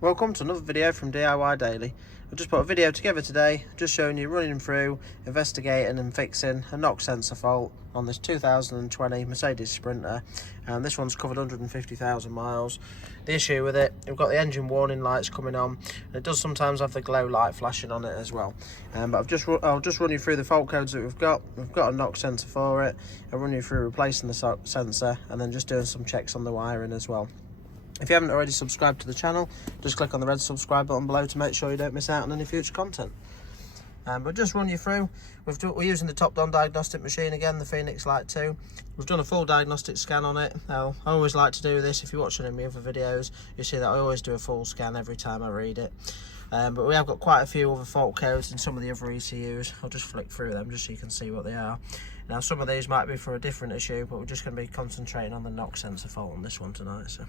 Welcome to another video from DIY Daily. I've just put a video together today, just showing you running through, investigating and fixing a Nox sensor fault on this 2020 Mercedes Sprinter. And this one's covered 150,000 miles. The issue with it, we've got the engine warning lights coming on, and it does sometimes have the glow light flashing on it as well. But I'll just run you through the fault codes that we've got. We've got a Nox sensor for it. I'll run you through replacing the sensor and then just doing some checks on the wiring as well. If you haven't already subscribed to the channel, just click on the red subscribe button below to make sure you don't miss out on any future content. But just run you through, we're using the top-down diagnostic machine again, the Phoenix Lite 2. We've done a full diagnostic scan on it. Now, I always like to do this. If you're watching any of my other videos, you see that I always do a full scan every time I read it. But we have got quite a few other fault codes in some of the other ECUs. I'll just flick through them just so you can see what they are. Now, some of these might be for a different issue, but we're just going to be concentrating on the Nox sensor fault on this one tonight. So.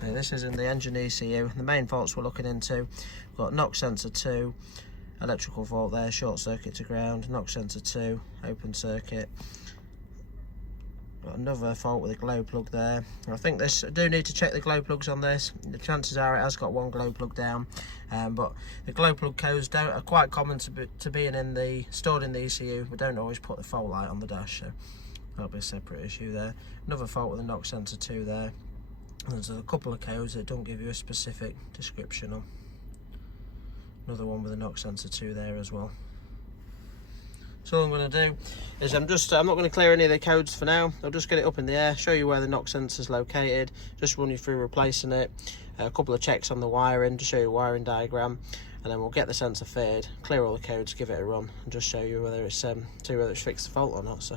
So this is in the engine ECU. The main faults we're looking into, we've got Nox sensor 2, electrical fault there, short circuit to ground, Nox sensor 2, open circuit. Got another fault with a glow plug there. I think I do need to check the glow plugs on this. The chances are it has got one glow plug down, but the glow plug codes are quite common to being stored in the ECU. We don't always put the fault light on the dash, so that'll be a separate issue there. Another fault with a Nox sensor 2 there. There's a couple of codes that don't give you a specific description on. Another one with a Nox sensor 2 there as well. So all I'm going to do is I'm not going to clear any of the codes for now. I'll just get it up in the air, show you where the Nox sensor is located, just run you through replacing it, a couple of checks on the wiring to show you a wiring diagram, and then we'll get the sensor fitted, clear all the codes, give it a run, and just show you whether it's fixed the fault or not. So.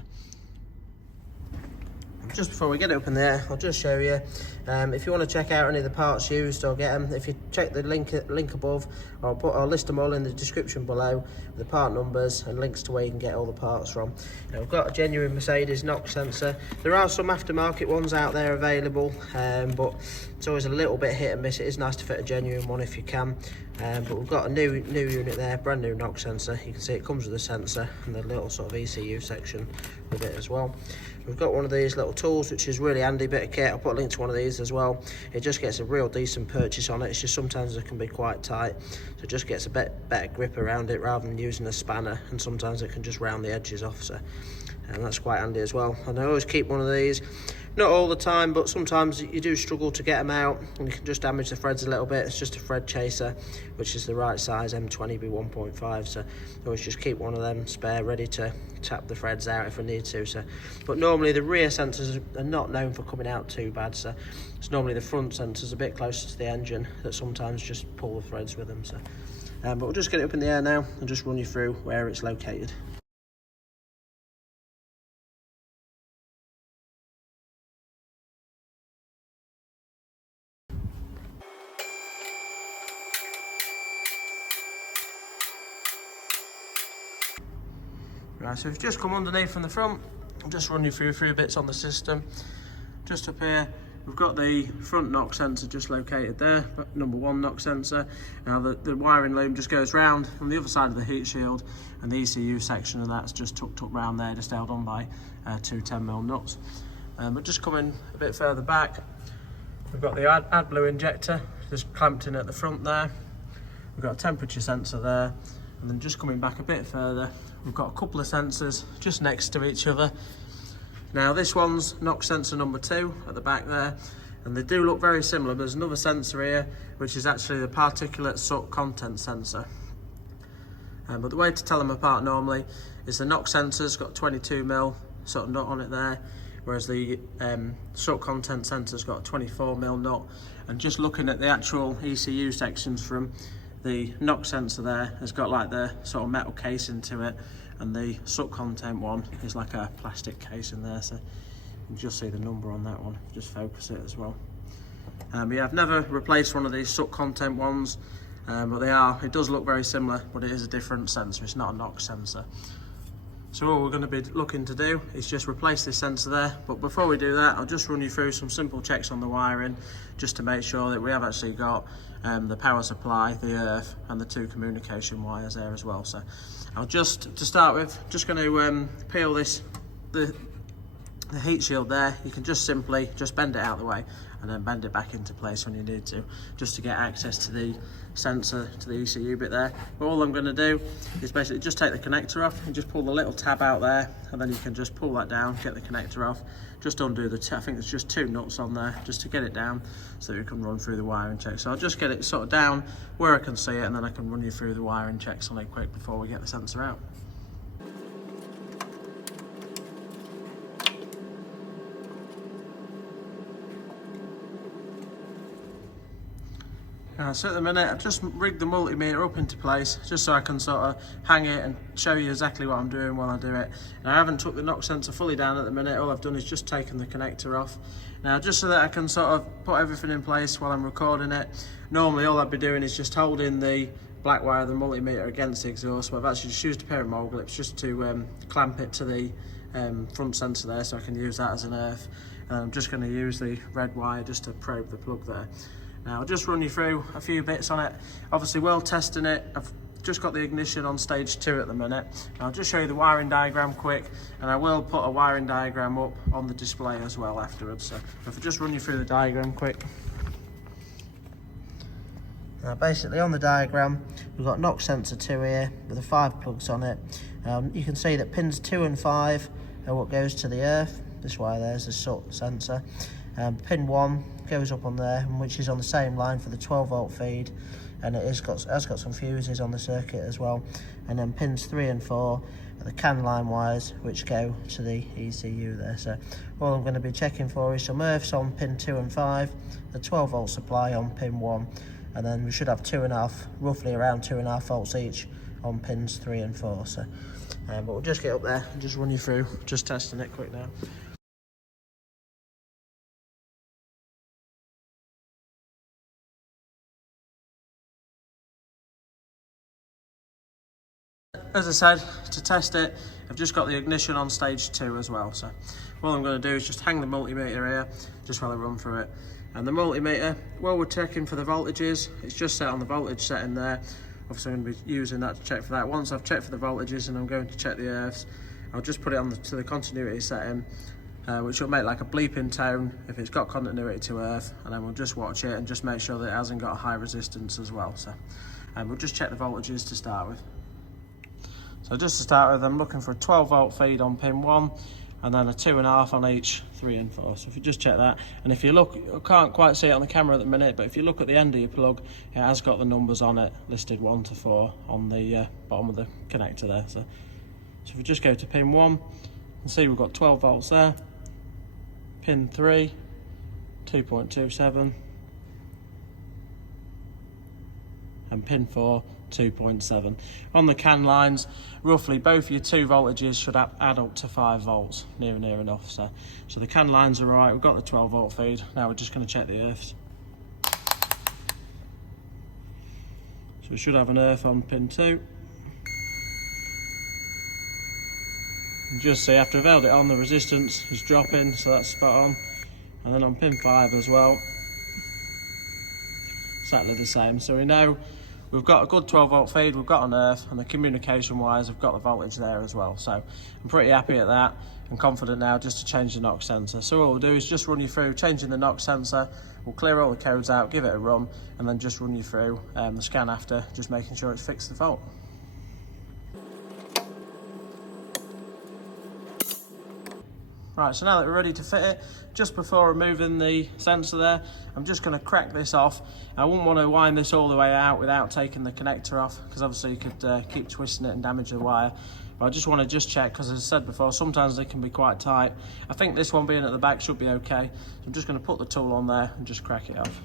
Just before we get it up in the air, I'll just show you, if you want to check out any of the parts used or get them, if you check the link above, I'll list them all in the description below, with the part numbers and links to where you can get all the parts from. Now, we've got a genuine Mercedes Nox sensor. There are some aftermarket ones out there available, but it's always a little bit hit and miss. It is nice to fit a genuine one if you can. But we've got a new unit there, brand new Nox sensor. You can see it comes with a sensor and the little sort of ECU section with it as well. We've got one of these little tools, which is really handy bit of kit. I'll put a link to one of these as well. It just gets a real decent purchase on it. It's just sometimes it can be quite tight, so it just gets a bit better grip around it rather than using a spanner, and sometimes it can just round the edges off, so and that's quite handy as well. And I always keep one of these, not all the time, but sometimes you do struggle to get them out and you can just damage the threads a little bit. It's just a thread chaser, which is the right size, M20 by 1.5, so I always just keep one of them spare ready to tap the threads out if I need to. So, but normally the rear sensors are not known for coming out too bad, so it's normally the front sensors a bit closer to the engine that sometimes just pull the threads with them. So, but we'll just get it up in the air now and just run you through where it's located. Right, so we've just come underneath from the front. I'll just run you through a few bits on the system. Just up here, we've got the front Nox sensor just located there, number 1 Nox sensor. Now the wiring loom just goes round on the other side of the heat shield, and the ECU section of that's just tucked up round there, just held on by two 10mm nuts. But just coming a bit further back, we've got the AdBlue injector just clamped in at the front there. We've got a temperature sensor there, and then just coming back a bit further, we've got a couple of sensors just next to each other. Now this one's Nox sensor number 2 at the back there, and they do look very similar. There's another sensor here, which is actually the particulate soot content sensor. But the way to tell them apart normally is the Nox sensor's got 22mm sort of nut on it there, whereas the soot content sensor's got a 24mm nut. And just looking at the actual ECU sections from the Nox sensor there has got like the sort of metal casing to it, and the soot content one is like a plastic casing there, so you can just see the number on that one. Just focus it as well. Yeah, I've never replaced one of these soot content ones, but it does look very similar, but it is a different sensor. It's not a Nox sensor. So all we're going to be looking to do is just replace this sensor there. But before we do that, I'll just run you through some simple checks on the wiring, just to make sure that we have actually got the power supply, the earth, and the 2 communication wires there as well. So I'll just, to start with, just going to peel this, the heat shield there. You can just simply bend it out of the way and then bend it back into place when you need to, just to get access to the sensor, to the ECU bit there. But all I'm going to do is basically just take the connector off and just pull the little tab out there, and then you can just pull that down, get the connector off, just undo the I think there's just 2 nuts on there, just to get it down so that you can run through the wiring check. So I'll just get it sort of down where I can see it, and then I can run you through the wiring checks on it quick before we get the sensor out. So at the minute, I've just rigged the multimeter up into place, just so I can sort of hang it and show you exactly what I'm doing while I do it. And I haven't took the Nox sensor fully down at the minute. All I've done is just taken the connector off. Now, just so that I can sort of put everything in place while I'm recording it, normally all I'd be doing is just holding the black wire of the multimeter against the exhaust, but I've actually just used a pair of mole clips just to clamp it to the front sensor there, so I can use that as an earth. And I'm just going to use the red wire just to probe the plug there. Now, I'll just run you through a few bits on it. Obviously, while testing it, I've just got the ignition on stage 2 at the minute. I'll just show you the wiring diagram quick, and I will put a wiring diagram up on the display as well afterwards. So if I just run you through the diagram quick. Now, basically on the diagram, we've got Nox sensor 2 here with the 5 plugs on it. You can see that pins 2 and 5 are what goes to the earth. This wire there's the SUT sensor. Pin 1 goes up on there, which is on the same line for the 12-volt feed, and it has got some fuses on the circuit as well. And then pins 3 and 4 are the CAN line wires, which go to the ECU there. So all I'm going to be checking for is some earths on pin 2 and 5, the 12-volt supply on pin 1, and then we should have 2.5, roughly around 2.5 volts each on pins 3 and 4. So, but we'll just get up there and just run you through, just testing it quick now. As I said, to test it, I've just got the ignition on stage 2 as well. So all I'm going to do is just hang the multimeter here, just while I run through it. And the multimeter, while we're checking for the voltages, it's just set on the voltage setting there. Obviously I'm going to be using that to check for that. Once I've checked for the voltages and I'm going to check the earths, I'll just put it on to the continuity setting, which will make like a bleeping tone if it's got continuity to earth, and then we'll just watch it and just make sure that it hasn't got a high resistance as well. So we'll just check the voltages to start with. So just to start with, I'm looking for a 12-volt feed on pin 1, and then a 2.5 on each 3 and 4. So if you just check that, and if you look, I can't quite see it on the camera at the minute, but if you look at the end of your plug, it has got the numbers on it, listed 1 to 4 on the bottom of the connector there. So if we just go to pin 1, you can see we've got 12 volts there. Pin 3, 2.27, and pin 4, 2.7. On the CAN lines, roughly both your 2 voltages should add up to 5 volts, near enough. So the CAN lines are right. We've got the 12-volt feed. Now we're just going to check the earths. So we should have an earth on pin 2. And just see, after I've held it on, the resistance is dropping, so that's spot on. And then on pin 5 as well, exactly the same. So we know we've got a good 12-volt feed, we've got an earth, and the communication wires have got the voltage there as well. So I'm pretty happy at that and confident now just to change the Nox sensor. So what we'll do is just run you through changing the Nox sensor. We'll clear all the codes out, give it a run, and then just run you through the scan after, just making sure it's fixed the fault. Right, so now that we're ready to fit it, just before removing the sensor there, I'm just going to crack this off. I wouldn't want to wind this all the way out without taking the connector off, because obviously you could keep twisting it and damage the wire. But I just want to check, because as I said before, sometimes they can be quite tight. I think this one being at the back should be okay. So I'm just going to put the tool on there and just crack it off.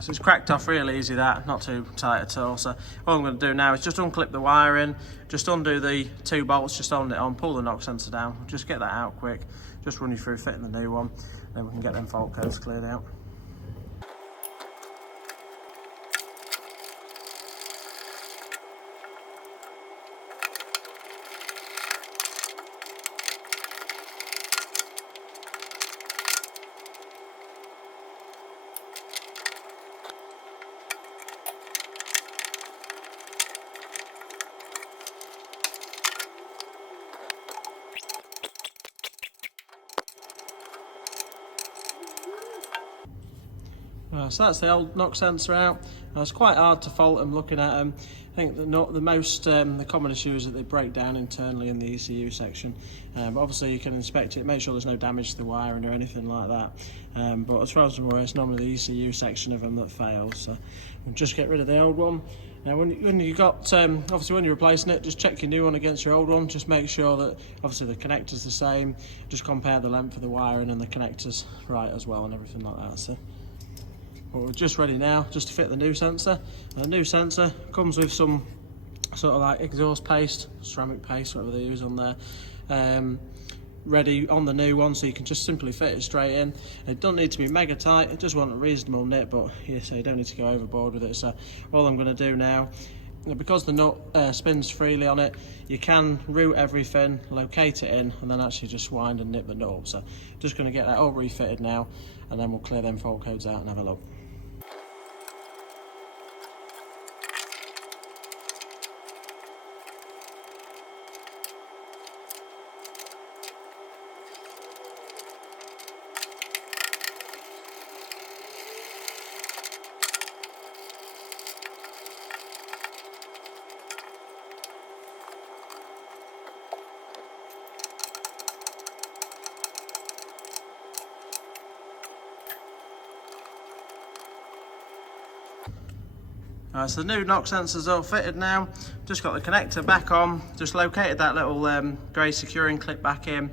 So it's cracked off real easy, that, not too tight at all. So all I'm going to do now is just unclip the wiring, just undo the 2 bolts, just hold it on, pull the knock sensor down, just get that out quick, just run you through fitting the new one, then we can get them fault codes cleared out. So that's the old knock sensor out. It's quite hard to fault them looking at them. I think the common issue is that they break down internally in the ECU section. But obviously you can inspect it, make sure there's no damage to the wiring or anything like that. But as far as I'm aware, it's normally the ECU section of them that fails. So we'll just get rid of the old one. Now when you got, obviously when you're replacing it, just check your new one against your old one. Just make sure that obviously the connector's the same. Just compare the length of the wiring and the connector's right as well and everything like that. So we're just ready now just to fit the new sensor. The new sensor comes with some sort of like exhaust paste, ceramic paste, whatever they use on there, ready on the new one, so you can just simply fit it straight in. It doesn't need to be mega tight, it just want a reasonable nip, but yeah, so you don't need to go overboard with it. So all I'm going to do now, because the nut spins freely on it, you can route everything, locate it in, and then actually just wind and nip the nut up. So just going to get that all refitted now, and then we'll clear them fault codes out and have a look. So the new knock sensor's all fitted now. Just got the connector back on, just located that little grey securing clip back in.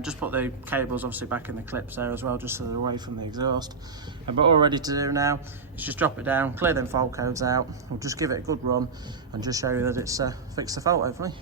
Just put the cables obviously back in the clips there as well, just so they're away from the exhaust. But all ready to do now is just drop it down, clear them fault codes out. We'll just give it a good run and just show you that it's fixed the fault hopefully.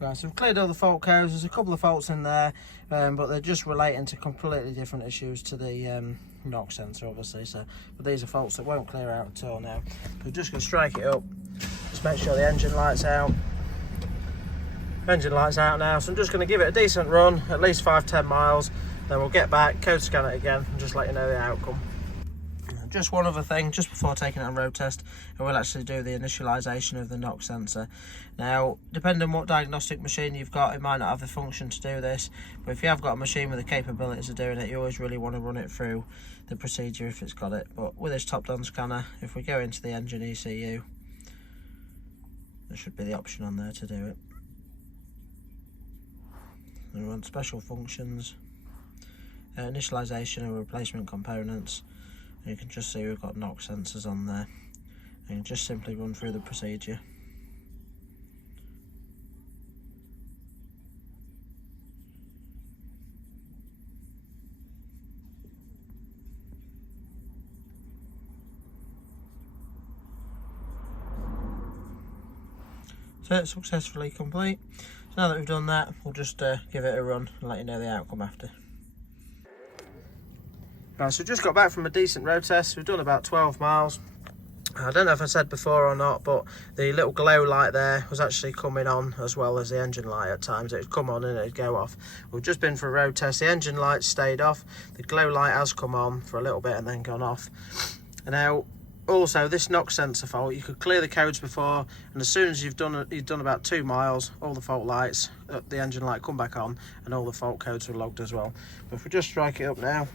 Right, so we've cleared all the fault codes. There's a couple of faults in there, but they're just relating to completely different issues to the knock sensor, obviously. So, but these are faults that won't clear out at all now. We're just going to strike it up. Just make sure the engine light's out. Engine light's out now, so I'm just going to give it a decent run, at least 5-10 miles. Then we'll get back, code scan it again, and just let you know the outcome. Just one other thing, just before taking it on road test, I will actually do the initialisation of the knock sensor. Now, depending on what diagnostic machine you've got, it might not have the function to do this, but if you have got a machine with the capabilities of doing it, you always really want to run it through the procedure if it's got it. But with this top-down scanner, if we go into the engine ECU, there should be the option on there to do it. And we're on special functions, initialisation and replacement components. And you can just see we've got knock sensors on there, and you just simply run through the procedure. So it's successfully complete. So now that we've done that, we'll just give it a run and let you know the outcome after. Right, so just got back from a decent road test. We've done about 12 miles. I don't know if I said before or not, but the little glow light there was actually coming on as well as the engine light at times. It would come on and it would go off. We've just been for a road test. The engine light stayed off. The glow light has come on for a little bit and then gone off. And now, also, this knock sensor fault, you could clear the codes before, and as soon as you've done about 2 miles, all the fault lights, the engine light come back on, and all the fault codes were logged as well. But if we just strike it up now,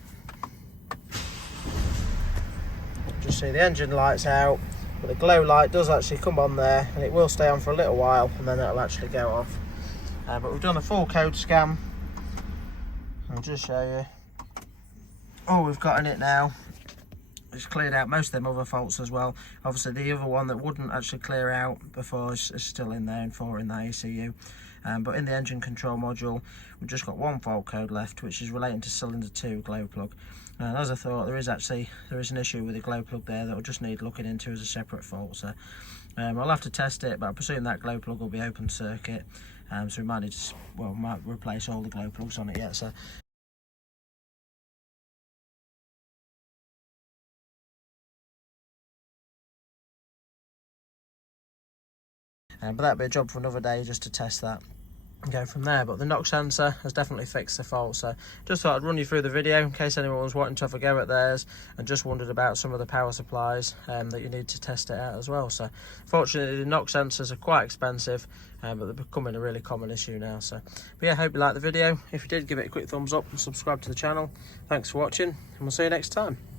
just see the engine light's out, but the glow light does actually come on there, and it will stay on for a little while, and then it'll actually go off. But we've done a full code scan. I'll just show you all we've got in it now. it's cleared out most of them other faults as well. Obviously the other one that wouldn't actually clear out before is still in there and 4 in that ECU. But in the engine control module, we've just got one fault code left, which is relating to cylinder 2 glow plug. And as I thought, there is an issue with the glow plug there that will just need looking into as a separate fault. So I'll have to test it, but I presume that glow plug will be open circuit. So we might need to, well, we might replace all the glow plugs on it yet. So but that'll be a job for another day, just to test that and go from there. But the Nox sensor has definitely fixed the fault, so just thought I'd run you through the video in case anyone was wanting to have a go at theirs and just wondered about some of the power supplies that you need to test it out as well. So fortunately the Nox sensors are quite expensive, but they're becoming a really common issue now. So but yeah, hope you liked the video. If you did, give it a quick thumbs up and subscribe to the channel. Thanks for watching, and we'll see you next time.